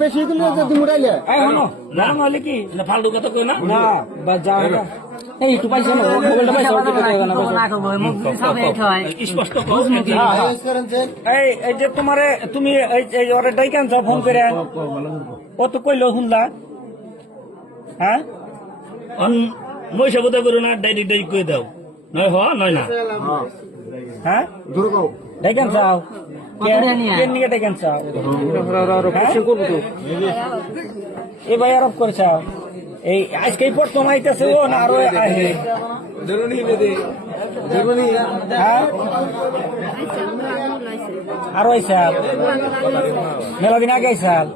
বেশি দিলে তুমি উড়াইলে হলে কি ফালতু কথা কই না না বা যা এই একটু পাইছো না মোবাইলটা পাইছো স্পষ্ট কও এই এই যে তোমারে তুমি এই ওরে ডাইকান যাও ফোন করে ও তো কইলো শুনলা হ্যাঁ মহিষা বোধা করো না ডাইরেক্ট ডাইরেক্ট কই দাও নয় হ নয় না হ্যাঁ ডাইকান যাও কেন নিয়ে ডাইকান যাও এই ভাই আরব করেছা এই আজকেই প্রথম আইতেছে ও না আরো আহে হ্যাঁ আরো আইসাল মেলা দিন আগে আইসাল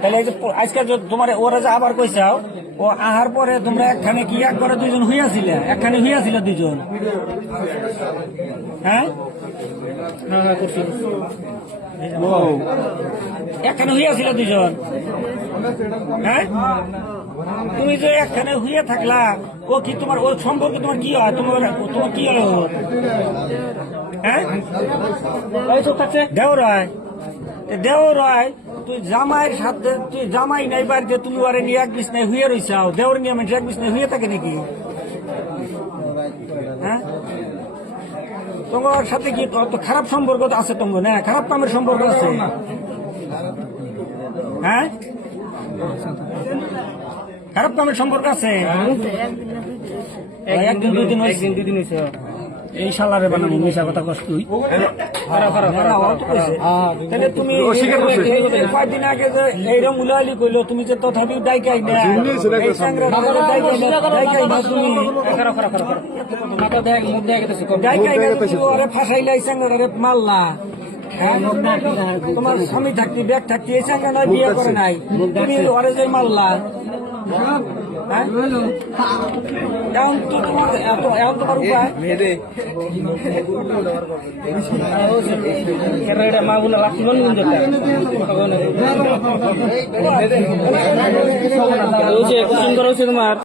তাহলে এই যে আজকে তোমার ওরা যে আবার কইসাও ও আহার পরে তোমরা একখানে কি একবারে দুইজন হইয়াছিলে একখানে হইয়াছিল দুইজন হ্যাঁ একখানে হইয়াছিল দুইজন হ্যাঁ তুমি যে একখানে হইয়া থাকলা ও কি তোমার ওর সম্পর্কে তোমার কি হয় তোমার কি হয় ওর হ্যাঁ দেও রয় তুই জামাইয়ের সাথে তুই জামাই নাই বাড়িতে তুমি ওরে নিয়ে এক বিছনায় হইয়া রইছাও দেওর নিয়ে মানুষ এক বিছনায় হইয়া থাকে নাকি হ্যাঁ তোমার সাথে কি তো খারাপ সম্পর্ক আছে তোমার না খারাপ কামের সম্পর্ক আছে হ্যাঁ খারাপ কামের সম্পর্ক আছে একদিন দুদিন হয়েছে এই শালারে বানাবো মিশা কথা কষ্ট তাহলে তুমি কয়েকদিন আগে যে এইরকম উলাইলি কইলো তুমি যে তথাপি ডাইকাই না ফাঁসাইলে এই সাংরারে মারলা তোমার স্বামী থাকতি ব্যাগ থাকতি এই সাংরা বিয়ে করে নাই তুমি ওরে যে মারলা তোমার উপায় মা বলে রাখি তোমার